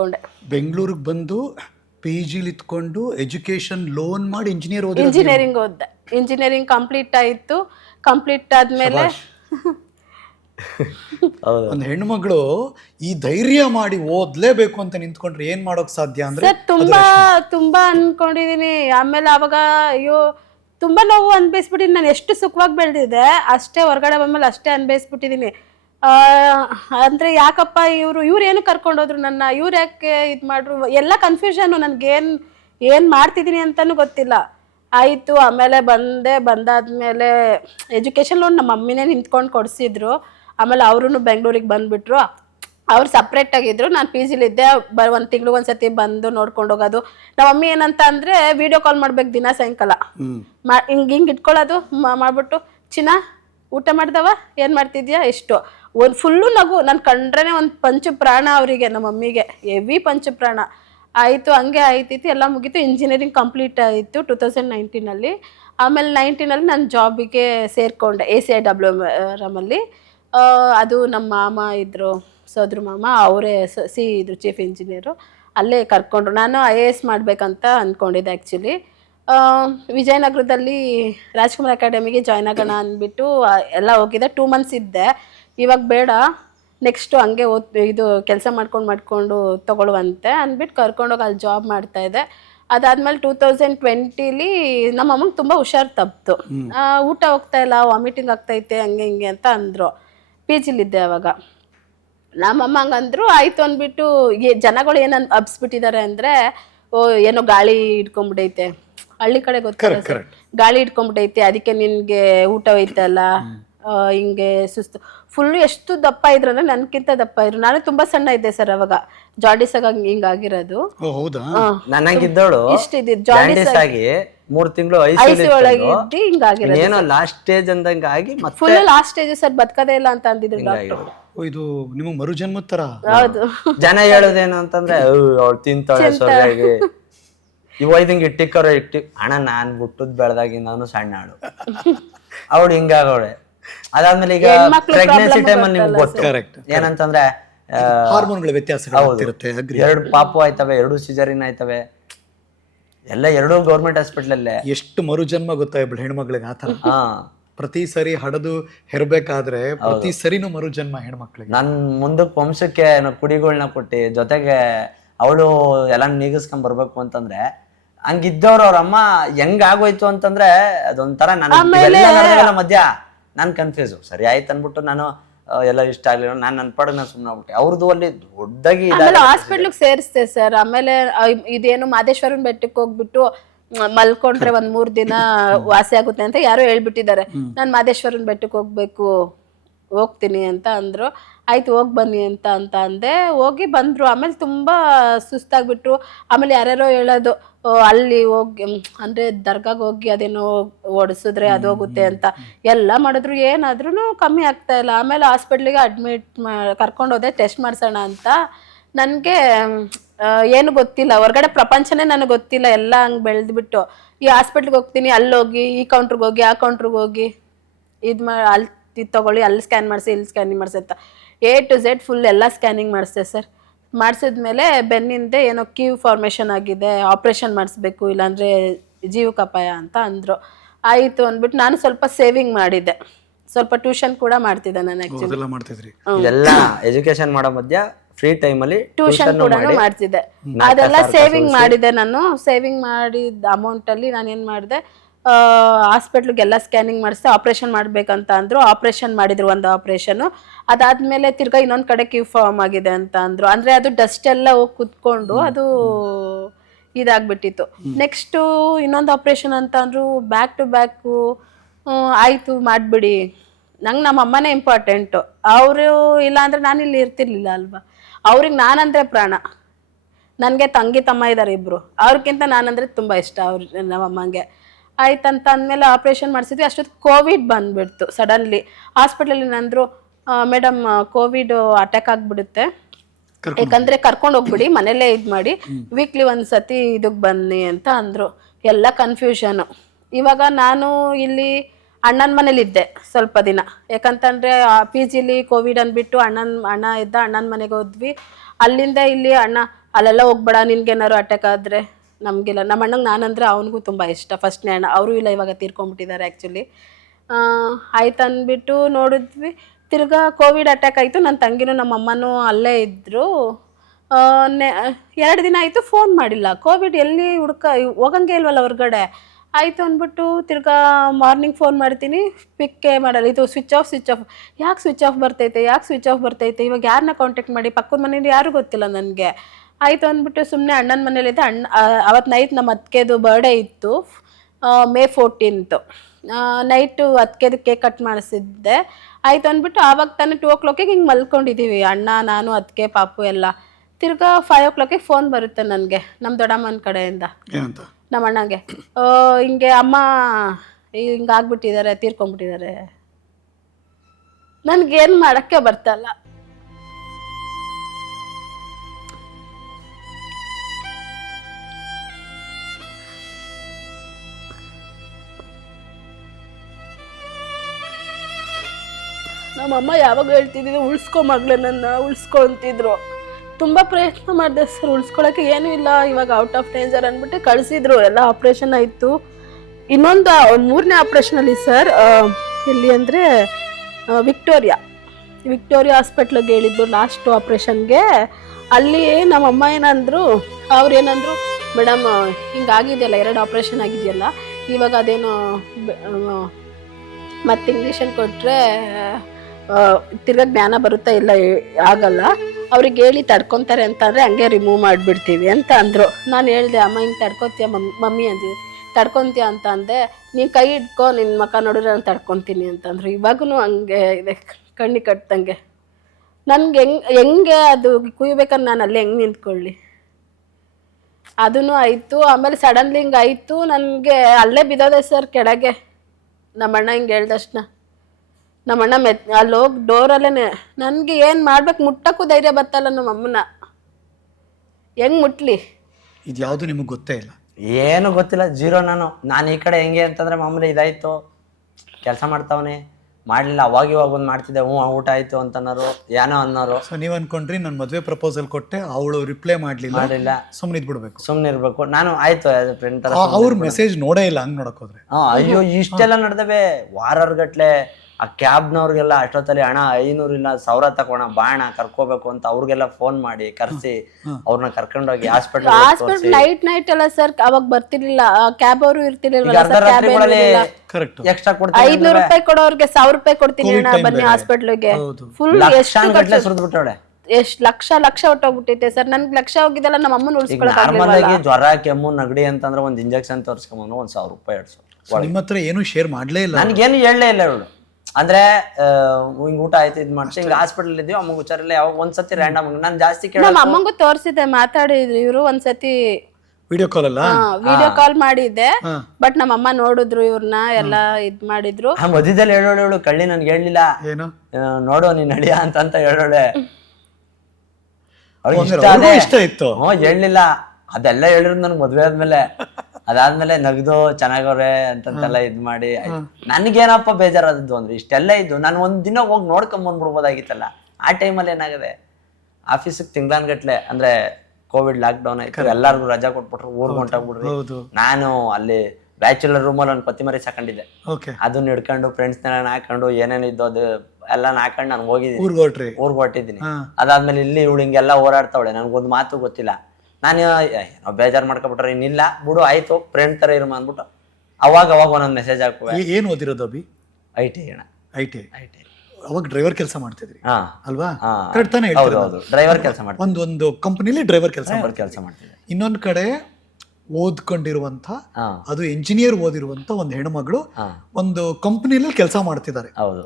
ಇಟ್ಕೊಂಡೆ. ಬೆಂಗಳೂರಿಗೆ ಬಂದು ಪಿ ಜಿಲಿ ಇತ್ಕೊಂಡು ಎಜುಕೇಶನ್ ಲೋನ್ ಮಾಡಿ ಇಂಜಿನಿಯರ್ ಓದಿ ಇಂಜಿನಿಯರಿಂಗ್ ಓದ್ದೆ. ಇಂಜಿನಿಯರಿಂಗ್ ಕಂಪ್ಲೀಟ್ ಆಯಿತು. ಕಂಪ್ಲೀಟ್ ಆದಮೇಲೆ ಹೌದು. ಒಂದು ಹೆಣ್ಮಗಳು ಈ ಧೈರ್ಯ ಮಾಡಿ ಓದ್ಲೇಬೇಕು ಅಂತ ನಿಂತ್ಕೊಂಡ್ರೆ ಏನ್ ಮಾಡೋಕ್ ಸಾಧ್ಯ ಅಂದ್ರೆ ಸರ್ ತುಂಬಾ ತುಂಬಾ ಅನ್ಕೊಂಡಿದೀನಿ. ಆಮೇಲೆ ಅವಾಗ ಅಯ್ಯೋ ತುಂಬಾ ನೋವು ಅನ್ಭವಿಸ್ಬಿಟ್ಟಿನಿ ನಾನು. ಎಷ್ಟು ಸುಖವಾಗಿ ಬೆಳೆದಿದ್ದೆ ಅಷ್ಟೇ ಹೊರಗಡೆ ಬಂದ್ಮೇಲೆ ಅಷ್ಟೇ ಅನ್ಭವಿಸ್ಬಿಟ್ಟಿದೀನಿ ಆ, ಅಂದ್ರೆ ಯಾಕಪ್ಪ ಇವರು ಇವ್ರು ಏನು ಕರ್ಕೊಂಡೋದ್ರು ನನ್ನ ಇವ್ರು ಯಾಕೆ ಇದು ಮಾಡ್ರು? ಎಲ್ಲ ಕನ್ಫ್ಯೂಷನ್ ನನ್ಗೇನ್ ಏನ್ ಮಾಡ್ತಿದೀನಿ ಅಂತಾನು ಗೊತ್ತಿಲ್ಲ. ಆಯಿತು ಆಮೇಲೆ ಬಂದೆ ಬಂದಾದ್ಮೇಲೆ ಎಜುಕೇಷನ್ ಲೋನ್ ನಮ್ಮ ಮಮ್ಮಿನೇ ನಿಂತ್ಕೊಂಡು ಕೊಡಿಸಿದ್ರು. ಆಮೇಲೆ ಅವರು ಬೆಂಗಳೂರಿಗೆ ಬಂದ್ಬಿಟ್ರು. ಅವ್ರು ಸಪ್ರೇಟ್ ಆಗಿದ್ರು. ನಾನು ಪಿ ಜಿಲಿದ್ದೆ ಬ ಒಂದು ತಿಂಗಳು ಒಂದ್ಸತಿ ಬಂದು ನೋಡ್ಕೊಂಡು ಹೋಗೋದು. ನಮ್ಮ ಮಮ್ಮಿ ಏನಂತ ಅಂದ್ರೆ ವಿಡಿಯೋ ಕಾಲ್ ಮಾಡ್ಬೇಕು ದಿನ ಸಾಯಂಕಾಲ. ಮಾ ಹಿಂಗೆ ಹಿಂಗೆ ಇಟ್ಕೊಳ್ಳೋದು ಮಾಡ್ಬಿಟ್ಟು ಚಿನ್ನ ಊಟ ಮಾಡ್ದವ? ಏನು ಮಾಡ್ತಿದ್ಯಾ? ಎಷ್ಟು ಒಂದು ಫುಲ್ಲು ನಗು. ನಾನು ಕಂಡ್ರೇ ಒಂದು ಪಂಚ ಪ್ರಾಣ ಅವರಿಗೆ, ನಮ್ಮ ಮಮ್ಮಿಗೆ. ಹೆವಿ ಪಂಚ ಪ್ರಾಣ ಆಯಿತು, ಹಂಗೆ ಆಯ್ತಿತ್ತು ಎಲ್ಲ ಮುಗೀತು. ಇಂಜಿನಿಯರಿಂಗ್ ಕಂಪ್ಲೀಟ್ ಆಯಿತು ಟು ತೌಸಂಡ್ ನೈನ್ಟೀನಲ್ಲಿ ಆಮೇಲೆ ನೈನ್ಟೀನಲ್ಲಿ ನಾನು ಜಾಬಿಗೆ ಸೇರಿಕೊಂಡೆ ಎ ಸಿ ಐ ಡಬ್ಲ್ಯೂ ರಮಲ್ಲಿ ಅದು ನಮ್ಮ ಮಾಮ ಇದ್ದರು ಸೋದ್ರ ಮಾಮ, ಅವರೇ ಸಿ ಇದ್ರು ಚೀಫ್ ಇಂಜಿನಿಯರು ಅಲ್ಲೇ ಕರ್ಕೊಂಡ್ರು. ನಾನು ಐ ಎ ಎಸ್ ಮಾಡಬೇಕಂತ ಅಂದ್ಕೊಂಡಿದ್ದೆ ಆ್ಯಕ್ಚುಲಿ ವಿಜಯನಗರದಲ್ಲಿ ರಾಜ್ಕುಮಾರ್ ಅಕಾಡೆಮಿಗೆ ಜಾಯ್ನ್ ಆಗೋಣ ಅಂದ್ಬಿಟ್ಟು ಎಲ್ಲ ಹೋಗಿದ್ದೆ. ಟೂ ಮಂತ್ಸ್ ಇದ್ದೆ. ಇವಾಗ ಬೇಡ ನೆಕ್ಸ್ಟು ಹಂಗೆ ಓದ್ ಇದು ಕೆಲಸ ಮಾಡ್ಕೊಂಡು ಮಾಡ್ಕೊಂಡು ತಗೊಳ್ಳುವಂತೆ ಅಂದ್ಬಿಟ್ಟು ಕರ್ಕೊಂಡೋಗಿ ಅಲ್ಲಿ ಜಾಬ್ ಮಾಡ್ತಾ ಇದ್ದೆ ಅದಾದ್ಮೇಲೆ ಟೂ ತೌಸಂಡ್ ಟ್ವೆಂಟಿಲಿ ನಮ್ಮ ಅಮ್ಮಂಗೆ ತುಂಬ ಹುಷಾರು ತಪ್ಪಿತು ಊಟ ಹೋಗ್ತಾ ಇಲ್ಲ ವಾಮಿಟಿಂಗ್ ಆಗ್ತೈತೆ ಹಂಗೆ ಹಿಂಗೆ ಅಂತ ಅಂದರು. ಪಿ ಜಿಲಿದ್ದೆ ಅವಾಗ. ನಮ್ಮಮ್ಮ ಹಂಗಂದ್ರು ಆಯ್ತು ಅಂದ್ಬಿಟ್ಟು ಏ ಜನಗಳು ಏನನ್ ಹಬ್ಸ್ಬಿಟ್ಟಿದ್ದಾರೆ ಅಂದ್ರೆ ಓ ಏನೋ ಗಾಳಿ ಇಟ್ಕೊಂಡ್ಬಿಟ್ಟೈತೆ ಹಳ್ಳಿ ಕಡೆ ಗೊತ್ತಿಲ್ಲ? ಗಾಳಿ ಇಟ್ಕೊಂಡ್ಬಿಟ್ಟೈತೆ ಅದಕ್ಕೆ ನಿನ್ಗೆ ಊಟ ಹೋಯ್ತಲ್ಲ. ಹಿಂಗೆ ಸುಸ್ತು ಫುಲ್ ಎಷ್ಟು ದಪ್ಪ ಇದ್ರು ಅಂದ್ರೆ ನನ್ಕಿಂತ ದಪ್ಪ ಇದ್ರು. ನಾನು ತುಂಬಾ ಸಣ್ಣ ಇದ್ದೆ ಸರ್ ಅವಾಗ. ಜಾಂಡಿಸ್ ಆಗ ಹಿಂಗಾಗಿರೋದು ಓ ಹೌದಾ? ನನ್ನಂಗಿದ್ದವಳು ಇಷ್ಟಿದ್ದು ಜಾಂಡಿಸ್ ಜಾಂಡಿಸ್ ಆಗಿ ಮೂರ್ ತಿಂಗಳು ಐಸಿ ಒಳಗೆ ಇದ್ದು ಹಿಂಗಾಗಿರೋದು ಏನೋ ಲಾಸ್ಟ್ ಸ್ಟೇಜ್ ಅಂದಂಗ ಆಗಿ ಮತ್ತೆ ಫುಲ್ ಲಾಸ್ಟ್ ಸ್ಟೇಜ್ ಸರ್ ಬದುಕದೇ ಇಲ್ಲ ಅಂತ ಅಂದಿದ್ರು ಡಾಕ್ಟರ್ ಓ ಇದು ನಿಮಗೆ ಮರುಜನ್ಮದ ತರ ಹೌದು. ಜನ ಹೇಳೋದೇನು ಅಂತಂದ್ರೆ ಅವ್ಳು ತಿಂತಾಳೆ ಸರಿಯಾಗಿ ಇವ ಇದಂಗೆ ಇಟ್ಟಿಕ್ಕವ್ರೆ ಇಟ್ಟಿ ಅಣ್ಣ ನಾನ್ ಬಿಟ್ಟದ್ ಬೆಳ್ದಾಗಿ ನಾನು ಸಣ್ಣ ಅವಳು ಅವಳು ಹಿಂಗಾಗವಳೆ ಅದಾದ್ಮೇಲೆ ಈಗ ಹೆಣ್ಮಕ್ಳು ಪ್ರೆಗ್ನೆನ್ಸಿ problem ಟೈಮ್ ಅಲ್ಲಿ ನಿಮ್ಗೆ ಗೊತ್ತು. Correct. ಏನಂತಂದ್ರೆ ಆ, ಹಾರ್ಮೋನ್ಗಳ ವ್ಯತ್ಯಾಸಗಳಾಗ್ತಿರುತ್ತೆ ಅಗ್ರಿ ಎರಡು ಪಾಪು ಆಯ್ತವೆ ಎರಡು ಸಿಜರಿನ್ ಆಯ್ತವೆ. ಎಲ್ಲ ಎರಡು ಗೌರ್ಮೆಂಟ್ ಹಾಸ್ಪಿಟಲ್ ಅಲ್ಲೇ. ಎಷ್ಟು ಮರುಜನ್ಮ ಗೊತ್ತಾ ಇಬ್ಳು ಹೆಣ್ಮಕ್ಳಿಗೆ ಆತರ ಹಾ. ಪ್ರತಿ ಸರಿ ಹಡದು ಹೆರ್ಬೇಕಾದ್ರೆ ಪ್ರತಿ ಸರಿನೂ ಮರುಜನ್ಮ ಹೆಣ್ಮಕ್ಳಿಗೆ. ನನ್ ಮುಂದಕ್ಕೆ ವಂಶಕ್ಕೆ ಏನೋ ಕುಡಿಗಳನ್ನ ಕೊಟ್ಟು ಜೊತೆಗೆ ಅವಳು ಎಲ್ಲ ನೀಗಿಸ್ಕೊಂಡ್ ಬರ್ಬೇಕು ಅಂತಂದ್ರೆ ಹಂಗಿದ್ದವ್ರು ಅವ್ರ ಅಮ್ಮ ಹೆಂಗ್ ಆಗೋಯ್ತು ಅಂತಂದ್ರೆ ಅದೊಂಥರ ನನ್ನ ಮಧ್ಯ. ನಾನ್ ಕನ್ಫ್ಯೂಸ್ ಸರಿ ಆಯ್ತು ಅಂದ್ಬಿಟ್ಟು ನಾನು ಎಲ್ಲ ಇಷ್ಟ ಆಗಲಿಲ್ಲ. ನಾನು ನನ್ನ ಪಾಡಿಗೆ ನಾನು ಸುಮ್ಮನೆ ಆಗ್ಬಿಟ್ಟೆ ಅವ್ರದ್ದು ಅಲ್ಲಿ ದೊಡ್ಡದಾಗಿ ಆಮೇಲೆ ಹಾಸ್ಪಿಟ್ಲಿಗೆ ಸೇರಿಸ್ತೆ ಸರ್ ಆಮೇಲೆ ಇದೇನು ಮಾದೇಶ್ವರನ್ ಬೆಟ್ಟಕ್ಕೆ ಹೋಗ್ಬಿಟ್ಟು ಮಲ್ಕೊಂಡ್ರೆ ಒಂದ್ ಮೂರ್ ದಿನ ವಾಸಿ ಆಗುತ್ತೆ ಅಂತ ಯಾರೋ ಹೇಳ್ಬಿಟ್ಟಿದ್ದಾರೆ. ನಾನ್ ಮಾದೇಶ್ವರನ್ ಬೆಟ್ಟಕ್ಕೆ ಹೋಗ್ಬೇಕು ಹೋಗ್ತೀನಿ ಅಂತ ಅಂದ್ರು. ಆಯ್ತು ಹೋಗ್ ಬನ್ನಿ ಅಂತ ಅಂತ ಅಂದೆ. ಹೋಗಿ ಬಂದ್ರು. ಆಮೇಲೆ ತುಂಬಾ ಸುಸ್ತಾಗ್ಬಿಟ್ರು. ಆಮೇಲೆ ಯಾರ್ಯಾರೋ ಹೇಳೋದು ಅಲ್ಲಿ ಹೋಗಿ ಅಂದ್ರೆ ದರ್ಗಾಗ್ ಹೋಗಿ ಅದೇನೋ ಓಡಿಸಿದ್ರೆ ಅದು ಹೋಗುತ್ತೆ ಅಂತ. ಎಲ್ಲ ಮಾಡಿದ್ರು ಏನಾದ್ರೂ ಕಮ್ಮಿ ಆಗ್ತಾ ಇಲ್ಲ. ಆಮೇಲೆ ಹಾಸ್ಪಿಟ್ಲಿಗೆ ಅಡ್ಮಿಟ್ ಕರ್ಕೊಂಡು ಹೋದೆ ಟೆಸ್ಟ್ ಮಾಡ್ಸೋಣ ಅಂತ. ನನಗೆ ಏನು ಗೊತ್ತಿಲ್ಲ. ಹೊರಗಡೆ ಪ್ರಪಂಚನೇ ನನಗೆ ಗೊತ್ತಿಲ್ಲ. ಎಲ್ಲ ಹಂಗೆ ಬೆಳೆದ್ಬಿಟ್ಟು. ಈ ಹಾಸ್ಪಿಟ್ಲಿಗೆ ಹೋಗ್ತೀನಿ ಅಲ್ಲಿ ಹೋಗಿ ಈ ಕೌಂಟ್ರಿಗೆ ಹೋಗಿ ಆ ಕೌಂಟ್ರಿಗೆ ಹೋಗಿ ಇದು ಮಾ ಅಲ್ಲಿ ತಗೊಳ್ಳಿ ಅಲ್ಲಿ ಸ್ಕ್ಯಾನ್ ಮಾಡಿಸಿ ಇಲ್ಲಿ ಸ್ಕ್ಯಾನಿಂಗ್ ಮಾಡಿಸಿ ಅಂತ. ಎ ಟು ಝೆಡ್ ಫುಲ್ ಎಲ್ಲ ಸ್ಕ್ಯಾನಿಂಗ್ ಮಾಡಿಸಿದೆ ಸರ್. ಮಾಡಿಸಿದ್ಮೇಲೆ ಬೆನ್ನಿಂದೆ ಏನೋ ಕ್ಯೂ ಫಾರ್ಮೇಷನ್ ಆಗಿದೆ ಆಪ್ರೇಷನ್ ಮಾಡಿಸ್ಬೇಕು ಇಲ್ಲಾಂದರೆ ಜೀವಕ್ಕಾಪಾಯ ಅಂತ ಅಂದರು. ಆಯಿತು ಅಂದ್ಬಿಟ್ಟು ನಾನು ಸ್ವಲ್ಪ ಸೇವಿಂಗ್ ಮಾಡಿದ್ದೆ. ಸ್ವಲ್ಪ ಟ್ಯೂಷನ್ ಕೂಡ ಮಾಡ್ತಿದ್ದೆ ನಾನು ಆ್ಯಕ್ಚುಲಿ ಮಾಡ್ತಿದ್ರಿ? ಇದೆಲ್ಲ ಎಜುಕೇಶನ್ ಮಾಡೋ ಮಧ್ಯ ಫ್ರೀ ಟೈಮಲ್ಲಿ ಅಲ್ಲಿ ಟ್ಯೂಷನ್ ಕೂಡ ಮಾಡ್ತಿದ್ದೆ. ಅದೆಲ್ಲ ಸೇವಿಂಗ್ ಮಾಡಿದೆ ನಾನು. ಸೇವಿಂಗ್ ಮಾಡಿದ ಅಮೌಂಟಲ್ಲಿ ನಾನು ಏನು ಮಾಡಿದೆ ಹಾಸ್ಪಿಟ್ಲಿಗೆ ಎಲ್ಲ ಸ್ಕ್ಯಾನಿಂಗ್ ಮಾಡಿಸಿ ಆಪ್ರೇಷನ್ ಮಾಡಬೇಕಂತ ಅಂದರು. ಆಪ್ರೇಷನ್ ಮಾಡಿದ್ರು ಒಂದು ಆಪ್ರೇಷನ್ನು ಅದಾದಮೇಲೆ ತಿರ್ಗಾ ಇನ್ನೊಂದು ಕಡೆ ಕ್ಯೂ ಫಾರ್ಮ್ ಆಗಿದೆ ಅಂತ ಅಂದರು. ಅಂದರೆ ಅದು ಡಸ್ಟ್ ಎಲ್ಲ ಹೋಗಿ ಕುತ್ಕೊಂಡು ಅದು ಇದಾಗ್ಬಿಟ್ಟಿತ್ತು. ನೆಕ್ಸ್ಟು ಇನ್ನೊಂದು ಆಪ್ರೇಷನ್ ಅಂತ ಅಂದರು ಬ್ಯಾಕ್ ಟು ಬ್ಯಾಕು ಆಯಿತು ಮಾಡ್ಬಿಡಿ. ನಂಗೆ ನಮ್ಮ ಅಮ್ಮನೇ ಇಂಪಾರ್ಟೆಂಟು ಅವರು ಇಲ್ಲ ಅಂದ್ರೆ ನಾನು ಇಲ್ಲಿ ಇರ್ತಿರ್ಲಿಲ್ಲ ಅಲ್ವಾ? ಅವ್ರಿಗೆ ನಾನಂದರೆ ಪ್ರಾಣ. ನನಗೆ ತಂಗಿ ತಮ್ಮ ಇದ್ದಾರೆ ಇಬ್ಬರು ಅವ್ರಿಗಿಂತ ನಾನಂದರೆ ತುಂಬ ಇಷ್ಟ ಅವ್ರ ನಮ್ಮ ಅಮ್ಮಂಗೆ ಆಯ್ತಂತ ಅಂದಮೇಲೆ ಆಪ್ರೇಷನ್ ಮಾಡಿಸಿದ್ವಿ. ಅಷ್ಟೊತ್ತು ಕೋವಿಡ್ ಬಂದ್ಬಿಡ್ತು ಸಡನ್ಲಿ ಹಾಸ್ಪಿಟ್ಲಲ್ಲಿ ನಂದ್ರು ಮೇಡಮ್ ಕೋವಿಡ್ ಅಟ್ಯಾಕ್ ಆಗಿಬಿಡುತ್ತೆ. ಯಾಕಂದ್ರೆ ಕರ್ಕೊಂಡು ಹೋಗ್ಬಿಡಿ ಮನೇಲೇ ಇದು ಮಾಡಿ ವೀಕ್ಲಿ ಒಂದು ಸತಿ ಇದಕ್ಕೆ ಬನ್ನಿ ಅಂತ ಅಂದರು. ಎಲ್ಲ ಕನ್ಫ್ಯೂಷನು ಇವಾಗ ನಾನು ಇಲ್ಲಿ ಅಣ್ಣನ ಮನೇಲಿದ್ದೆ ಸ್ವಲ್ಪ ದಿನ. ಯಾಕಂತಂದ್ರೆ ಪಿ ಜಿಲಿ ಕೋವಿಡ್ ಅಂದ್ಬಿಟ್ಟು ಅಣ್ಣನ ಅಣ್ಣ ಇದ್ದ ಅಣ್ಣನ ಮನೆಗೆ ಹೋದ್ವಿ. ಅಲ್ಲಿಂದ ಇಲ್ಲಿ ಅಣ್ಣ ಅಲ್ಲೆಲ್ಲ ಹೋಗ್ಬೇಡ ನಿನ್ಗೇನಾರು ಅಟ್ಯಾಕ್ ಆದ್ರೆ. ನಮಗೆಲ್ಲ ನಮ್ಮ ಅಣ್ಣಂಗೆ ನಾನಂದ್ರೆ ಅವನಿಗೂ ತುಂಬ ಇಷ್ಟ. ಫಸ್ಟ್ನೇ ಅಣ್ಣ, ಅವರು ಇಲ್ಲ ಇವಾಗ ತೀರ್ಕೊಂಡ್ಬಿಟ್ಟಿದ್ದಾರೆ ಆ್ಯಕ್ಚುಲಿ ಆಯ್ತು ಅಂದ್ಬಿಟ್ಟು ನೋಡಿದ್ವಿ. ತಿರ್ಗಾ ಕೋವಿಡ್ ಅಟ್ಯಾಕ್ ಆಯಿತು. ನನ್ನ ತಂಗಿನೂ ನಮ್ಮ ಅಮ್ಮನೂ ಅಲ್ಲೇ ಇದ್ದರು ಎರಡು ದಿನ ಆಯಿತು ಫೋನ್ ಮಾಡಿಲ್ಲ. ಕೋವಿಡ್ ಎಲ್ಲಿ ಹುಡ್ಕ, ಹೋಗಂಗೆ ಇಲ್ವಲ್ಲ ಹೊರ್ಗಡೆ. ಆಯಿತು ಅಂದ್ಬಿಟ್ಟು ತಿರ್ಗಾ ಮಾರ್ನಿಂಗ್ ಫೋನ್ ಮಾಡ್ತೀನಿ. ಪಿಕ್ಕೇ ಮಾಡಲ್ಲ. ಇದು ಸ್ವಿಚ್ ಆಫ್ ಸ್ವಿಚ್ ಆಫ್ ಯಾಕೆ ಸ್ವಿಚ್ ಆಫ್ ಬರ್ತೈತೆ? ಯಾಕೆ ಸ್ವಿಚ್ ಆಫ್ ಬರ್ತೈತೆ? ಇವಾಗ ಯಾರನ್ನ ಕಾಂಟ್ಯಾಕ್ಟ್ ಮಾಡಿ? ಪಕ್ಕದ ಮನೇಲಿ ಯಾರೂ ಗೊತ್ತಿಲ್ಲ ನನಗೆ. ಆಯಿತು ಅಂದ್ಬಿಟ್ಟು ಸುಮ್ಮನೆ ಅಣ್ಣನ ಮನೇಲಿದ್ದೆ ಅಣ್ಣ ಅವತ್ತು ನೈಟ್ ನಮ್ಮ ಅತ್ತಿಗೆದು ಬರ್ಡೇ ಇತ್ತು ಮೇ ಫೋರ್ಟೀನ್ತು ನೈಟು ಅದಕ್ಕೆ ಕೇಕ್ ಕಟ್ ಮಾಡಿಸಿದ್ದೆ. ಆಯ್ತು ಅಂದ್ಬಿಟ್ಟು ಆವಾಗ ತಾನೇ ಟೂ ಓ ಕ್ಲಾಕಿಗೆ ಹಿಂಗೆ ಮಲ್ಕೊಂಡಿದ್ದೀವಿ ಅಣ್ಣ ನಾನು ಅದಕ್ಕೆ ಪಾಪು ಎಲ್ಲ. ತಿರ್ಗಾ ಫೈವ್ ಓ ಕ್ಲಾಕಿಗೆ ಫೋನ್ ಬರುತ್ತೆ ನನಗೆ ನಮ್ಮ ದೊಡ್ಡಮ್ಮನ ಕಡೆಯಿಂದ. ನಮ್ಮ ಅಣ್ಣಂಗೆ. ಹಿಂಗೆ ಅಮ್ಮ ಹಿಂಗೆ ಆಗ್ಬಿಟ್ಟಿದ್ದಾರೆ ತೀರ್ಕೊಂಡ್ಬಿಟ್ಟಿದ್ದಾರೆ ನನಗೇನು ಮಾಡೋಕ್ಕೆ ಬರ್ತಲ್ಲ ನಮ್ಮಮ್ಮ ಯಾವಾಗ ಹೇಳ್ತಿದ್ರು ಉಳಿಸ್ಕೊ ಮಗಳೇ ನನ್ನ ಉಳಿಸ್ಕೊ ಅಂತಿದ್ರು. ತುಂಬ ಪ್ರಯತ್ನ ಮಾಡಿದೆ ಸರ್, ಉಳಿಸ್ಕೊಳಕ್ಕೆ ಏನೂ ಇಲ್ಲ, ಇವಾಗ ಔಟ್ ಆಫ್ ಡೇಂಜರ್ ಅಂದ್ಬಿಟ್ಟು ಕಳಿಸಿದ್ರು. ಎಲ್ಲ ಆಪ್ರೇಷನ್ ಆಯಿತು. ಇನ್ನೊಂದು, ಮೂರನೇ ಆಪ್ರೇಷನಲ್ಲಿ ಸರ್ ಇಲ್ಲಿ ಅಂದರೆ ವಿಕ್ಟೋರಿಯಾ. ವಿಕ್ಟೋರಿಯಾ ಹಾಸ್ಪಿಟ್ಲಿಗೆ ಹೇಳಿದ್ದು ಲಾಸ್ಟ್ ಆಪ್ರೇಷನ್ಗೆ ಅಲ್ಲಿ ನಮ್ಮಮ್ಮ ಏನಂದರು, ಅವ್ರು ಏನಂದರು, ಮೇಡಮ್ ಹಿಂಗಾಗಿದೆಯಲ್ಲ, ಎರಡು ಆಪ್ರೇಷನ್ ಆಗಿದೆಯಲ್ಲ, ಇವಾಗ ಅದೇನು ಇಂಗ್ಲೀಷನ್ ಮತ್ತೆ ಇಂಜೆಕ್ಷನ್ ಕೊಟ್ಟರೆ ತಿರ್ಗಾ ಜ್ಞಾನ ಬರುತ್ತಾ ಇಲ್ಲ ಆಗಲ್ಲ. ಅವ್ರಿಗೆ ಹೇಳಿ ತಡ್ಕೊತಾರೆ ಅಂತಂದರೆ ಹಂಗೆ ರಿಮೂವ್ ಮಾಡಿಬಿಡ್ತೀವಿ ಅಂತ ಅಂದರು. ನಾನು ಹೇಳಿದೆ, ಅಮ್ಮ, ಹಿಂಗೆ ತಡ್ಕೊತೀಯ ಮಮ್ಮಿ ಮಮ್ಮಿ ಅಂದಿದ್ದೆ ತಡ್ಕೊತೀಯ ಅಂತ ಅಂದೆ, ನೀನು ಕೈ ಇಟ್ಕೊ ನಿನ್ನ ಮಕ್ಕ ನೋಡಿದ್ರೆ ನಾನು ತಡ್ಕೊತೀನಿ ಅಂತಂದ್ರು ಇವಾಗೂ ಹಂಗೆ ಇದೆ, ಕಣ್ಣಿ ಕಟ್ತಂಗೆ ನನ್ಗೆ ಹೆಂಗ್, ಹೆಂಗೆ ಅದು ಕುಯ್ಬೇಕಂದ್ರೆ ನಾನು ಅಲ್ಲಿ ಹೆಂಗೆ ನಿಂತ್ಕೊಳ್ಳಿ? ಅದೂ ಆಯಿತು. ಆಮೇಲೆ ಸಡನ್ಲಿ ಹಿಂಗೆ ಆಯಿತು. ನನಗೆ ಅಲ್ಲೇ ಬಿದ್ದೋದೆ ಸರ್ ಕೆಳಗೆ. ನಮ್ಮಣ್ಣ ಹಿಂಗೆ ಹೇಳ್ದಷ್ಟನ ನಮ್ಮ ಅಣ್ಣ ಮೆತ್ ಅಲ್ಲಿ ಹೋಗಿ ಡೋರಲ್ಲೇ ನನಗೆ ಏನು ಮಾಡ್ಬೇಕು? ಮುಟ್ಟಕ್ಕೂ ಧೈರ್ಯ ಬತ್ತಲ್ಲ ನಮ್ಮ ಅಮ್ಮನ. ಹೆಂಗ್ ಮುಟ್ಲಿ? ಇದು ಯಾವುದು ನಿಮಗೆ ಗೊತ್ತೇ ಇಲ್ಲ. ಏನು ಗೊತ್ತಿಲ್ಲ. ಜೀರೋ ನಾನು. ನಾನು ಈ ಕಡೆ ಹೆಂಗೆ ಅಂತಂದ್ರೆ ಮಾಮೂಲಿ ಇದಾಯ್ತು. ಕೆಲಸ ಮಾಡ್ತಾವನೆ. ಮಾಡ್ಲಿಲ್ಲ. ಅವಾಗ ಇವಾಗ ಒಂದು ಮಾಡ್ತಿದ್ದೆ. ಹ್ಞೂ ಊಟ ಆಯ್ತು ಅಂತನಾರು ಏನೋ ಅನ್ನೋರು. ಸೊ ನೀವು ಅನ್ಕೊಂಡ್ರಿ ನಾನು ಮದುವೆ ಪ್ರಪೋಸಲ್ ಕೊಟ್ಟೆ ಅವಳು ರಿಪ್ಲೈ ಮಾಡಲಿಲ್ಲ. ಮಾಡಿಲ್ಲ ಸುಮ್ಮನೆ ಇದ್ಬಿಡ್ಬೇಕು. ಸುಮ್ಮನೆ ಇರ್ಬೇಕು. ನಾನು ಆಯ್ತು ಫ್ರೆಂಡ್ ತರ ಅವ್ರ ಮೆಸೇಜ್ ನೋಡೇ ಇಲ್ಲ ಹಂಗ್ ನೋಡಕ್ ಹೋದ್ರೆ. ಹಾ ಅಯ್ಯೋ ಇಷ್ಟೆಲ್ಲ ನಡೆದವೆ. ವಾರರ್ಗಟ್ಲೆ ಆ ಕ್ಯಾಬ್ನವ್ರಿಗೆಲ್ಲ ಅಷ್ಟೊತ್ತಲ್ಲಿ ಹಣ ಐನೂರು ಇಲ್ಲ ಸಾವಿರ ತಗೋಣ ಬಾಣ ಕರ್ಕೋಬೇಕು ಅಂತ ಅವ್ರಿಗೆಲ್ಲ ಫೋನ್ ಮಾಡಿ ಕರ್ಸಿ ಅವ್ರನ್ನ ಕರ್ಕೊಂಡೋಗಿ ಹಾಸ್ಪಿಟಲ್ ಹಾಸ್ಪಿಟಲ್ ನೈಟ್ ನೈಟ್ ಎಲ್ಲ ಸರ್ ಅವಾಗ ಬರ್ತಿರ್ಲಿಲ್ಲ. ಕ್ಯಾಬ್ ಅವರು ಇರ್ತಿರ್ಲಿಲ್ಲ ಅರ್ಧ ರಾತ್ರಿಗಳಲ್ಲಿ ಕರೆಕ್ಟ್ ಎಕ್ಸ್ಟ್ರಾ ಕೊಡ್ತೀನಿ ಐದ್ನೂರು ರೂಪಾಯಿ ಕೊಡೋರ್ಗೆ ಸಾವಿರ ರೂಪಾಯಿ ಕೊಡ್ತೀನಿ ಅಣ್ಣ ಬನ್ನಿ ಹಾಸ್ಪಿಟ್ಲ್ಗೆ ಹೌದು. ಫುಲ್ ಎಷ್ಟು ಲಕ್ಷಾನ್ಗಟ್ಲೆ ಸುರಿದು ಬಿಟ್ಟವಳೆ ಎಷ್ಟ್ ಲಕ್ಷ ಲಕ್ಷ ಹೊಟ್ಟೋಗ್ಬಿಟ್ಟೈತೆ ಸರ್ ನನ್ಗೆ ಲಕ್ಷ ಹೋಗಿದ್ದಲ್ಲ ನಮ್ಮ ಅಮ್ಮನ ಈಗ ನಾರ್ಮಲ್ ಆಗಿ ಜ್ವರ ಕೆಮ್ಮು ನಗಡಿ ಅಂತಂದ್ರೆ ಒಂದ್ ಇಂಜೆಕ್ಷನ್ ತೋರಿಸ್ಕೊಂಬಂದ್ರೆ ಒಂದ್ ಸಾವಿರ ರೂಪಾಯಿ ಎರಡು ಸಾವಿರ ನಿಮ್ಮ ಹತ್ರ ಏನು ಶೇರ್ ಮಾಡ್ಲೇ ಇಲ್ಲ. ನನ್ಗೇನು ಹೇಳಲೇ ಇಲ್ಲ ಇವಳು. ಅಂದ್ರೆ ಆ, ಹಿಂಗ್ ಊಟ ಆಯ್ತು ಇದ್ ಮಾಡ್ಸಿ ಹಿಂಗ್ ಹಾಸ್ಪಿಟಲ್ ಇದ್ದೀವಿ ಅಮ್ಮ ಹುಷಾರಿಲ್ಲ ಯಾವಾಗ ಒಂದ್ಸತಿ ರ್ಯಾಂಡಮ್ ನಾನ್ ಜಾಸ್ತಿ ಕೇಳ ನಮ್ಮ ಅಮ್ಮಂಗೂ ತೋರಿಸಿದೆ ಮಾತಾಡಿದ್ರು ಇವರು ಒಂದ್ಸತಿ ವಿಡಿಯೋ ಕಾಲ್ ಅಲ್ಲ? ವಿಡಿಯೋ ಕಾಲ್ ಮಾಡಿದ್ದೆ ಬಟ್ ನಮ್ಮ ಅಮ್ಮ ನೋಡಿದ್ರು ಇವ್ರನ್ನ ಎಲ್ಲ ಇದ್ ಮಾಡಿದ್ರು. ಮಧ್ಯದಲ್ಲಿ ಹೇಳೋಳು ಹೇಳು ಕಳ್ಳಿ ನನ್ಗೆ ಹೇಳಲಿಲ್ಲ. ಏನು? ನೋಡು ನೀನ್ ನಡಿಯ ಅಂತ ಅಂತ ಹೇಳೋಳೆ ಅವ್ಳಿಗೆ ಇಷ್ಟ ಇಷ್ಟ ಇತ್ತು. ಹ್ಞೂ ಹೇಳಲಿಲ್ಲ. ಅದೆಲ್ಲ ಹೇಳಿದ್ರು ನನ್ಗೆ ಮದ್ವೆ ಆದ್ಮೇಲೆ. ಅದಾದ್ಮೇಲೆ ನಗ್ದು ಚೆನ್ನಾಗವ್ರೆ ಅಂತಂತೆಲ್ಲ ಇದ್ ಮಾಡಿ. ನನ್ಗೇನಪ್ಪ ಬೇಜಾರಾದದ್ದು ಅಂದ್ರೆ ಇಷ್ಟೆಲ್ಲ ಇದ್ದು ನಾನು ಒಂದ್ ದಿನ ಹೋಗಿ ನೋಡ್ಕೊಂಬಂದ್ಬಿಡ್ಬೋದಾಗಿತ್ತಲ್ಲ ಆ ಟೈಮಲ್ಲಿ ಏನಾಗಿದೆ? ಆಫೀಸಿಗೆ ತಿಂಗ್ಳಾನ್ಗಟ್ಲೆ ಅಂದ್ರೆ ಕೋವಿಡ್ ಲಾಕ್ ಡೌನ್ ಆಯ್ತು ಎಲ್ಲಾರ್ಗು ರಜಾ ಕೊಟ್ಬಿಟ್ರು ಊರ್ ಹೊಂಟೋಗ್ಬಿಡ್ರಿ. ನಾನು ಅಲ್ಲಿ ಬ್ಯಾಚುಲರ್ ರೂಮಲ್ಲಿ ಒಂದು ಕೊತ್ತಿಮರಿ ಸಾಕೊಂಡಿದ್ದೆ. ಅದನ್ನ ಹಿಡ್ಕೊಂಡು ಫ್ರೆಂಡ್ಸ್ ನೆಲ ಹಾಕೊಂಡು ಏನೇನಿದ್ದು ಅದು ಎಲ್ಲ ಹಾಕೊಂಡು ನಾನು ಹೋಗಿದ್ದೀನಿ. ಊರ್ಗೆ ಹೊಟ್ಟಿದ್ದೀನಿ. ಅದಾದ್ಮೇಲೆ ಇಲ್ಲಿ ಇವಳು ಹಿಂಗೆಲ್ಲ ಓಡಾಡ್ತಾವಳೆ ನನ್ಗೊಂದು ಮಾತು ಗೊತ್ತಿಲ್ಲ. ನಾನು ಏನೋ ಬೇಜಾರ್ ಮಾಡ್ಕೊಬಿಟ್ರೆ ಇನ್ನಿಲ್ಲ. ಬಿಡು ಆಯ್ತು ಫ್ರೆಂಡ್ ತರ ಇರಮ ಅಂದ್ಬಿಟ್ಟು ಅವಾಗ ಅವಾಗ ಒಂದೊಂದು ಮೆಸೇಜ್ ಹಾಕುವ ಏ- ಏನ್ ಓದಿರೋದು ಅಭಿ? ಐ ಟಿ ಅಣ್ಣ. ಐ ಟಿ ಐ ಟಿ ಅವಾಗ ಡ್ರೈವರ್ ಕೆಲಸ ಮಾಡ್ತಿದ್ರಿ ಹಾ. ಅಲ್ವಾ? ಹಾ. ಕರೆಕ್ಟ್ ತಾನೇ ಹೌದು ಹೇಳ್ತೀರಾ? ಹೌದು ಡ್ರೈವರ್ ಕೆಲಸ ಮಾಡ್ತೀನಿ ಒಂದ್ ಒಂದು ಕಂಪನಿಲಿ ಡ್ರೈವರ್ ಕೆಲಸ ಡ್ರೈವರ್ ಕೆಲಸ ಮಾಡ್ತಿದ್ದೆ ಇನ್ನೊಂದ್ ಕಡೆ ಓದ್ಕೊಂಡಿರುವಂತ ಹಾ. ಅದು ಇಂಜಿನಿಯರ್ ಓದಿರುವಂತ ಒಂದು ಹೆಣ್ಮಗಳು ಹಾ. ಒಂದು ಕಂಪನಿಲಿ ಕೆಲಸ ಮಾಡ್ತಿದ್ದಾರೆ. ಹೌದು.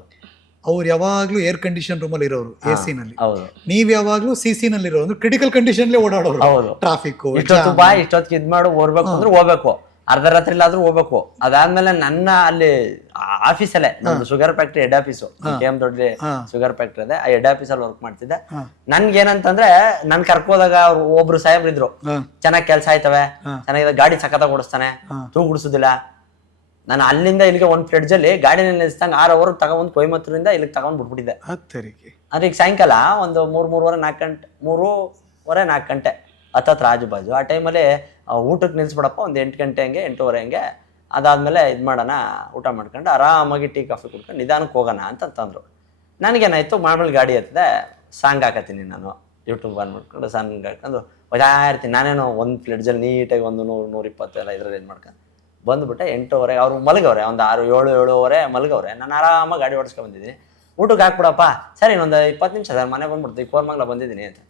ಅವ್ರು ಯಾವಾಗ್ಲೂ ಏರ್ ಕಂಡೀಷನ್ ರೂಮಲ್ಲಿ ಇರೋರು ಎ ಸಿ ನಲ್ಲಿ. ಹೌದು. ನೀವ್ ಯಾವಾಗ್ಲೂ ಸಿ ಸಿ ನಲ್ಲಿ ಇರೋರು ಕ್ರಿಟಿಕಲ್ ಕಂಡೀಷನ್ ಓಡಾಡೋರು. ಟ್ರಾಫಿಕ್ ಇಷ್ಟೊತ್ತು ಬಾ ಇಷ್ಟೊತ್ತಿಗೆ ಇದ್ ಮಾಡು ಹೋಗ್ಬೇಕು ಅಂದ್ರೆ ಹೋಗ್ಬೇಕು ಅರ್ಧ ರಾತ್ರಿ ಆದ್ರೂ ಹೋಗ್ಬೇಕು ಅದಾದ್ಮೇಲೆ ನನ್ನ ಅಲ್ಲಿ ಆಫೀಸಲ್ಲೇ ನಮ್ದು sugar factory head office K M ದೊಡ್ಡ. ಶುಗರ್ ಫ್ಯಾಕ್ಟ್ರಿ ಅದೇ ಆ ಹೆಡ್ ಆಫೀಸಲ್ಲಿ ವರ್ಕ್ ಮಾಡ್ತಿದ್ದೆ. ನನ್ಗೇನಂತಂದ್ರೆ ನನ್ಗೆ ಏನಂತಂದ್ರೆ ನನ್ ಕರ್ಕೋದಾಗ ಅವ್ರು ಒಬ್ರು ಸಾಹೇಬ್ರಿದ್ರು. ಚೆನ್ನಾಗಿ ಕೆಲಸ ಆಯ್ತವೆ. ಚೆನ್ನಾಗಿದೆ ಗಾಡಿ ಸಖತ್ತಾಗಿ ಓಡಿಸ್ತಾನೆ. ಹಾ. ನಾನು ಅಲ್ಲಿಂದ ಇಲ್ಲಿಗೆ ಒಂದು ಫ್ರಿಡ್ಜ್ ಅಲ್ಲಿ ಗಾಡಿ ನಿಲ್ಲಿಸಿದಂಗ ಆರು ಅವರ್ ತಗೊಂಡ್ಬಂದು ಕೊಯಮತ್ತೂರಿಂದ ಇಲ್ಲಿಗೆ ತಗೊಂಡ್ ಬಿಟ್ಬಿಟ್ಟಿದ್ದೆ. ಹತ್ತರಿಗೆ. ಅಂದ್ರೆ ಈಗ ಸಾಯಂಕಾಲ ಒಂದು ಮೂರ್ ಮೂರುವರೆ ನಾಲ್ಕು ಗಂಟೆ ಮೂರುವರೆ ನಾಲ್ಕು ಗಂಟೆ ಹತ್ತತ್ರ ಆಜು ಬಾಜು. ಆ ಟೈಮಲ್ಲಿ ಊಟಕ್ಕೆ ನಿಲ್ಸ್ಬಿಡಪ್ಪ ಒಂದು ಎಂಟು ಗಂಟೆ ಹಂಗೆ ಎಂಟೂವರೆ ಹಂಗೆ ಅದಾದಮೇಲೆ ಇದು ಮಾಡೋಣ ಊಟ ಮಾಡ್ಕೊಂಡು ಆರಾಮಾಗಿ ಟೀ ಕಾಫಿ ಕುಡ್ಕೊಂಡು ನಿಧಾನಕ್ಕೆ ಹೋಗೋಣ ಅಂತ ಅಂತಂದ್ರು ನನಗೇನಾಯ್ತು ಮಾಮೂಲಿ ಗಾಡಿ ಹತ್ತಿದೆ ಸಾಂಗ್ ಹಾಕತ್ತೀನಿ ನಾನು. ಯೂಟ್ಯೂಬ್ ಆನ್ ಮಾಡ್ಕೊಂಡು ಸಾಂಗ್ ಹಾಕೊಂಡು ಇರ್ತೀನಿ ನಾನೇನೋ ಒಂದು ಪ್ಲೇಟ್ಜಲ್ಲಿ ನೀಟಾಗಿ ಒಂದು ನೂರು ನೂರಿಪ್ಪತ್ತು ಎಲ್ಲ ಇದರಲ್ಲಿ ಇದು ಮಾಡ್ಕೊಂಡು ಬಂದ್ಬಿಟ್ಟೆ ಎಂಟೂವರೆ ಅವ್ರು ಮಲಗವ್ರೆ ಒಂದು ಆರು ಏಳು ಏಳುವರೆ ಮಲಗವ್ರೆ. ನಾನು ಆರಾಮಾಗಿ ಗಾಡಿ ಓಡಿಸ್ಕೊಂಡು ಬಂದಿದ್ದೀನಿ. ಊಟಕ್ಕೆ ಹಾಕ್ಬಿಡಪ್ಪ. ಸರಿ ಇನ್ನೊಂದು ಇಪ್ಪತ್ತು ನಿಮಿಷ ಸರ್ ಮನೆ ಬಂದ್ಬಿಡ್ತೀವಿ ಕೋರ್ಮಂಗ್ಲ ಬಂದಿದ್ದೀನಿ ಅಂತ.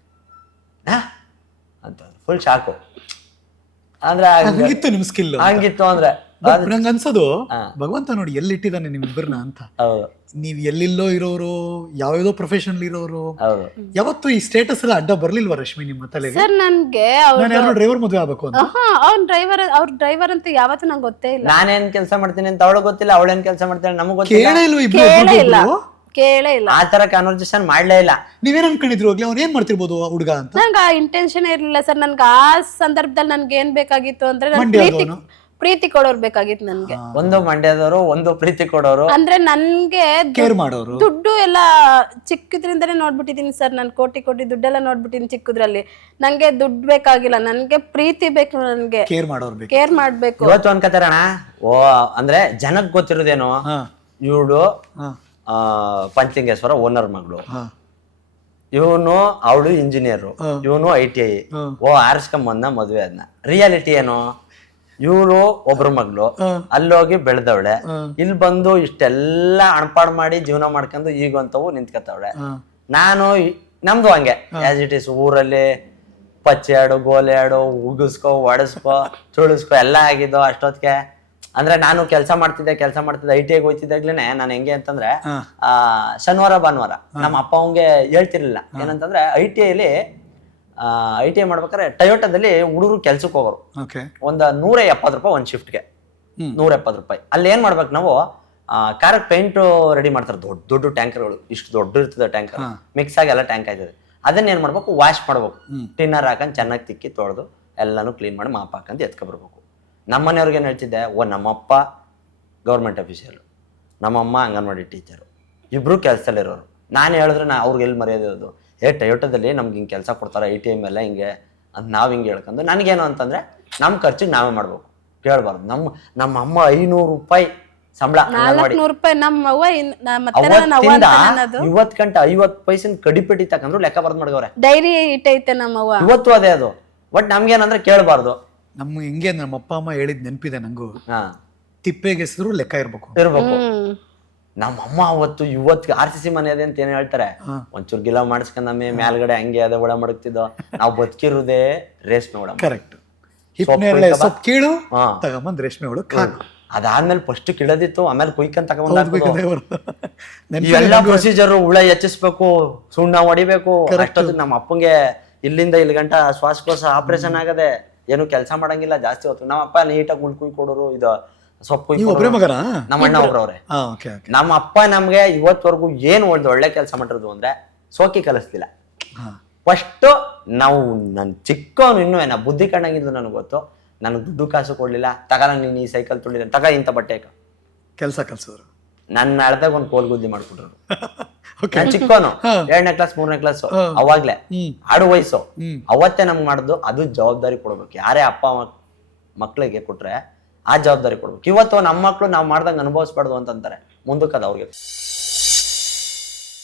ಅಂತ ಫುಲ್ ಶಾಕು ಅಂದ್ರೆ ಹಂಗಿತ್ತು ನಿಮ್ ಸ್ಕಿಲ್ ಹಂಗಿತ್ತು ಅಂದ್ರೆ ನಂಗೆ ಅನ್ಸೋದು ಭಗವಂತ ನೋಡಿ ಎಲ್ಲಿಟ್ಟಿದ್ದಾನೆ ನಿಮ್ಮಿಬ್ಬರನ್ನ ಅಂತ. ಹೌದು. ನೀವ್ ಎಲ್ಲಿಲ್ಲೋ ಇರೋರು ಯಾವ್ಯಾವ್ದೋ ಪ್ರೊಫೆಷನ್ ಇರೋರು. ಹೌದು. ಯಾವತ್ತು ಈ ಸ್ಟೇಟಸ್ ಎಲ್ಲ ಅಡ್ಡ ಬರ್ಲಿಲ್ವಾ ರಶ್ಮಿ ನಿಮ್ಮ ತಲೆಗೆ ಸರ್ ನನ್ಗೆ ನಾನು ಯಾರೋ ಡ್ರೈವರ್ ಮದುವೆ ಆಗ್ಬೇಕು ಅಂತ. ಅವ್ನ್ ಡ್ರೈವರ್ ಅವ್ರ ಡ್ರೈವರ್ ಅಂತ ಯಾವತ್ತೂ ನಂಗೆ ಗೊತ್ತೇ ಇಲ್ಲ. ನಾನೇನ್ ಕೆಲಸ ಮಾಡ್ತೀನಿ ಅಂತ ಅವಳು ಗೊತ್ತಿಲ್ಲ ಅವಳೇನ್ ಕೆಲಸ ಮಾಡ್ತಾಳೆ ನಮಗ್ ಗೊತ್ತಿಲ್ಲ. ಕೇಳೇ ಕೇಳೇ ಇಲ್ಲ? ಕೇಳೇ ಇಲ್ಲ. ಆ ತರ ಕನ್ವರ್ಸೇಷನ್ ಮಾಡ್ಲೇ ಇಲ್ಲ. ನೀವೇನ್ ಅನ್ಕೊಂಡಿದ್ರು ಹೋಗ್ಲಿ ಅವ್ನು ಏನ್ ಮಾಡ್ತಿರ್ಬೋದು ಆ ಹುಡುಗ ಅಂತ? ನಂಗೆ ಆ ಇಂಟೆನ್ಷನ್ ಇರ್ಲಿಲ್ಲ ಸರ್ ನನ್ಗೆ ಆ ಸಂದರ್ಭದಲ್ಲಿ ನನ್ಗೆ ಏನ್ ಬೇಕಾಗಿತ್ತು ಅಂದ್ರೆ ನನ್ ಮಂಡ್ಯ ಪ್ರೀತಿ ಅದವನು? ಪ್ರೀತಿ ಕೊಡೋರ್ ಬೇಕಾಗಿತ್ತು ನನ್ಗೆ. ಒಂದು ಮಂಡ್ಯದವರು ಒಂದು ಪ್ರೀತಿ ಕೊಡೋರು. ಅಂದ್ರೆ ನನ್ಗೆ ದು- ಕೇರ್ ಮಾಡೋರು. ದುಡ್ಡು ಎಲ್ಲ ಚಿಕ್ಕದ್ರಿಂದನೇ ನೋಡ್ಬಿಟ್ಟಿದೀನಿ ಸರ್. ನಾನು ಕೋಟಿ ಕೋಟಿ ದುಡ್ಡೆಲ್ಲ ನೋಡ್ಬಿಟ್ಟಿನಿ ಚಿಕ್ಕದ್ರಲ್ಲಿ. ನಂಗೆ ದುಡ್ಡು ಬೇಕಾಗಿಲ್ಲ. ನನ್ಗೆ ಪ್ರೀತಿ ಬೇಕು ನನ್ಗೆ. ಕೇರ್ ಮಾಡೋರು ಬೇಕು. ಕೇರ್ ಮಾಡ್ಬೇಕು. ಇವತ್ತು ಅನ್ಕೋತಾರಣ ಓ ಅಂದ್ರೆ ಜನಕ್ ಗೊತ್ತಿರೋದೇನು? ಹಾ. ಇವಳು ಹಾ. ಪಂಚಲಿಂಗೇಶ್ವರ ಓನರ್ ಮಗಳು. ಹಾ. ಇವನು ಅವಳು ಇಂಜಿನಿಯರ್. ಇವನು ಐ ಟಿ ಐ. ಓ ಆರಿಸ್ಕೊಂಬಂದ ಮದ್ವೆ ಅದನ್ನ ರಿಯಾಲಿಟಿ ಏನು? ಇವ್ರು ಒಬ್ರ ಮಗಳು. ಅಲ್ಲೋಗಿ ಬೆಳೆದವಳೆ. ಇಲ್ಲಿ ಬಂದು ಇಷ್ಟೆಲ್ಲ ಅಣಪಾಡ್ ಮಾಡಿ ಜೀವನ ಮಾಡ್ಕೊಂಡು ಈಗಂತವು ನಿಂತ್ಕೊತವಳೆ ಹಾ. ನಾನು ನಮ್ದು ಹಂಗೆ. ಆಸ್ ಇಟ್ ಇಸ್ ಊರಲ್ಲಿ ಪಚ್ಚೆ ಆಡು ಗೋಲೆ ಆಡು ಉಗಿಸ್ಕೊ ಒಡಸ್ಕೊ ತುಳಿಸ್ಕೊ ಎಲ್ಲ ಆಗಿದ್ದು ಅಷ್ಟೊತ್ತಿಗೆ ಅಂದ್ರೆ ನಾನು ಕೆಲಸ ಮಾಡ್ತಿದ್ದೆ ಕೆಲಸ ಮಾಡ್ತಿದ್ದೆ ಐ ಟಿ ಐಗೆ ನಾನು ಹೆಂಗೆ ಅಂತಂದ್ರೆ ಆ ಶನಿವಾರ ಭಾನುವಾರ. ನಮ್ಮ ಅಪ್ಪ ಅವಂಗೆ ಹೇಳ್ತಿರ್ಲಿಲ್ಲ. ಏನಂತಂದ್ರೆ ಐ ಟಿ ಐಲಿ ಐ ಟಿ ಐ ಮಾಡ್ಬೇಕಾದ್ರೆ ಟೊಯೋಟದಲ್ಲಿ ಹುಡುಗರು ಕೆಲ್ಸಕ್ಕೆ ಹೋಗೋರು. ಒಂದು ನೂರ ಎಪ್ಪತ್ತು ರೂಪಾಯಿ ಒಂದು ಶಿಫ್ಟ್ಗೆ. ನೂರ ಎಪ್ಪತ್ತು ರೂಪಾಯಿ. ಅಲ್ಲಿ ಏನ್ ಮಾಡ್ಬೇಕು ನಾವು? ಕಾರಕ್ಕೆ ಪೇಂಟ್ ರೆಡಿ ಮಾಡ್ತಾರೆ. ದೊಡ್ಡ ದೊಡ್ಡ ಟ್ಯಾಂಕರ್ಗಳು ಇಷ್ಟು ದೊಡ್ಡ ಇರ್ತದೆ ಟ್ಯಾಂಕರ್ ಮಿಕ್ಸ್ ಆಗಿ ಎಲ್ಲ ಟ್ಯಾಂಕ್ ಆಯ್ತದೆ. ಅದನ್ನ ಏನ್ ಮಾಡ್ಬೇಕು? ವಾಶ್ ಮಾಡ್ಬೇಕು. ಟಿನ್ನರ್ ಹಾಕೊಂಡು ಚೆನ್ನಾಗಿ ತಿಕ್ಕಿ ತೊಳೆದು ಎಲ್ಲಾನು ಕ್ಲೀನ್ ಮಾಡಿ ಮಾಪ್ ಹಾಕೊಂಡು ಎತ್ಕೊಬರ್ಬೇಕು. ನಮ್ಮ ಮನೆಯವ್ರಿಗೆ ಏನು ಹೇಳ್ತಿದ್ದೆ? ಓ ನಮ್ಮಪ್ಪ ಗೌರ್ಮೆಂಟ್ ಆಫೀಸರ್ ನಮ್ಮಮ್ಮ ಅಂಗನವಾಡಿ ಟೀಚರು ಇಬ್ರು ಕೆಲಸದಲ್ಲಿರೋರು. ನಾನು ಹೇಳಿದ್ರೆ ನಾ ಅವ್ರಿಗೆ ಎಲ್ಲಿ ಮರ್ಯಾದೆ ಇರೋದು? ಏ ಟೊಯೋಟೋದಲ್ಲಿ ನಮ್ಗೆ ಹಿಂಗೆ ಕೆಲಸ ಕೊಡ್ತಾರೆ ಐ ಟಿ ಎಂ ಎಲ್ಲ ಹಿಂಗೆ. ಅಂತ ನಾವು ಹಿಂಗೆ ಹೇಳ್ಕೊಂಡು ನನಗೇನು ಅಂತಂದ್ರೆ ನಮ್ಮ ಖರ್ಚಿಗೆ ನಾವೇ ಮಾಡ್ಬೇಕು. ಕೇಳಬಾರ್ದು. ನಮ್ಮ ನಮ್ಮ ಅಮ್ಮ ಐನೂರು ರೂಪಾಯಿ ಸಂಬಳ ನಾಲ್ಕುನೂರು ರೂಪಾಯಿ ನಮ್ಮ ಅವ್ವ ಇನ್- ನಾ- ಮತ್ತೆ ನನ್ನ ಅವ್ವ ಅವತ್ತಿಂದ ಅಂತ ಅನ್ನೋದು. ಇವತ್ ಗಂಟೆ ಐವತ್ತು ಪೈಸಿನ ಕಡಿಪೆಟ್ಟಿ ತಕಂದ್ರು ಲೆಕ್ಕ ಬರ್ದು ಮಾಡ್ಗವ್ರೆ. ಡೈರಿ ಇಟ್ಟೈತೆ ನಮ್ಮವ್ವ ಇವತ್ತು ಅದೇ ಅದು. ಬಟ್ ನಮ್ಗೇನಂದ್ರೆ ಕೇಳಬಾರ್ದು. ನಮ್ಮ ಹಿಂಗೆ ನಮ್ಮ ಅಪ್ಪ ಅಮ್ಮ ಹೇಳಿದ್ ನೆನಪಿದೆ ನಂಗೂ. ಹಾ. ತಿಪ್ಪೆಗೆ ಹೆಸರು ಲೆಕ್ಕ ಇರ್ಬೇಕು. ಇರ್ಬೇಕು. ಹ್ಮ್. ನಮ್ಮ ಅಮ್ಮ ಅವತ್ತು ಇವತ್ತು ಆರ್ ಸಿ ಸಿ ಮನೆ ಅದೇ ಅಂತ ಏನ್ ಹೇಳ್ತಾರೆ? ಒಂಚೂರ್ ಗಿಲ ಮಾಡಿಸ್ಕೊಂಡಮ್ಮೆ ಮೇಲ್ಗಡೆ ಹಂಗೆ ಅದೇ ಒಳ ಮಡಗ್ತಿದ್ದೋ. ನಾವು ಬದುಕಿರೋದೇ ರೇಷ್ಮೆ ಒಳ ಕರೆಕ್ಟ್. ಕೀಳು ತಗೊಂಬಂದ್ ರೇಷ್ಮೆ ಹುಳು ಅದಾದ್ಮೇಲೆ ಫಸ್ಟ್ ಕಿಳದಿತ್ತು ಆಮೇಲೆ ಕುಯ್ಕೊಂಡ್ ತಗೊಂಡ್ ಎಲ್ಲಾ. ಪ್ರೊಸೀಜರ್ ಹುಳ ಹೆಚ್ಚಿಸ್ಬೇಕು ಸುಣ್ಣ ಹೊಡಿಬೇಕು. ಅಷ್ಟೊತ್ತಿಗೆ ನಮ್ಮ ಅಪ್ಪಂಗೆ ಇಲ್ಲಿಂದ ಇಲ್ಲಿ ಗಂಟ ಶ್ವಾಸಕೋಶ ಆಪರೇಷನ್ ಆಗದೆ ಏನು ಕೆಲಸ ಮಾಡಂಗಿಲ್ಲ ಜಾಸ್ತಿ ಹೊತ್ತು. ನಮ್ಮ ಅಪ್ಪ ನೀಟಾಗಿ ಮುಳ್ ಕುಯ್ ಕೊಡೋರು ಇದು ಸೊಪ್ಪು ನೀವು. ಮಗನ? ನಮ್ಮ ಅಣ್ಣ ಒಬ್ರವ್ರೆ. ಹಾ ಓಕೆ ಓಕೆ ನಮ್ಮ ಅಪ್ಪ ನಮ್ಗೆ ಇವತ್ವರೆಗೂ ಏನ್ ಒಳ್ಳೆ ಒಳ್ಳೆ ಕೆಲಸ ಮಾಡಿರೋದು ಅಂದ್ರೆ ಸೋಕಿ ಕಲಿಸ್ಲಿಲ್ಲ ಹಾ. ಫಸ್ಟ್ ನಾವು ನನ್ ಚಿಕ್ಕವನು ಇನ್ನೂ ಏನ ಬುದ್ಧಿ ಕಂಡಂಗಿದ್ದು ನನಗೆ ಗೊತ್ತು. ನನಗೆ ದುಡ್ಡು ಕಾಸು ಕೊಡ್ಲಿಲ್ಲ. ತಗಲ ನೀನು ಈ ಸೈಕಲ್ ತುಳಿದ. ತಗ ಇಂಥ ಬಟ್ಟೆ ಹಾಕು. ಕೆಲಸ ಕಲ್ಸಿದ್ರು. ನನ್ನ ಅಳ್ದಾಗ ಒಂದು ಕೋಲ್ ಗುದ್ದಿ ಮಾಡ್ಬಿಟ್ರು. ಓಕೆ ನಾನು ಚಿಕ್ಕವನು ಹಾ. ಎರಡನೇ ಕ್ಲಾಸ್ ಮೂರನೇ ಕ್ಲಾಸ್ ಹಾ. ಅವಾಗ್ಲೇ. ಹ್ಮ್. ಆಡು ವಯಸ್ಸು. ಹ್ಮ್. ಅವತ್ತೇ ನಮ್ಗೆ ಮಾಡಿದ್ದು ಅದು ಜವಾಬ್ದಾರಿ ಕೊಡ್ಬೇಕು. ಯಾರೇ ಅಪ್ಪ ಮಕ್ಕಳಿಗೆ ಮಕ್ಳಿಗೆ ಕೊಟ್ರೆ ಆ ಜವಾಬ್ದಾರಿ ಕೊಡ್ಬೇಕು. ಇವತ್ತು ನಮ್ಮ ಮಕ್ಕಳು ನಾವು ಮಾಡ್ದಂಗೆ ಅನುಭವಿಸ್ಬಾರ್ದು ಅಂತಂತಾರೆ. ಮುಂದಕ್ಕೆ ಅದು ಅವ್ರಿಗೆ.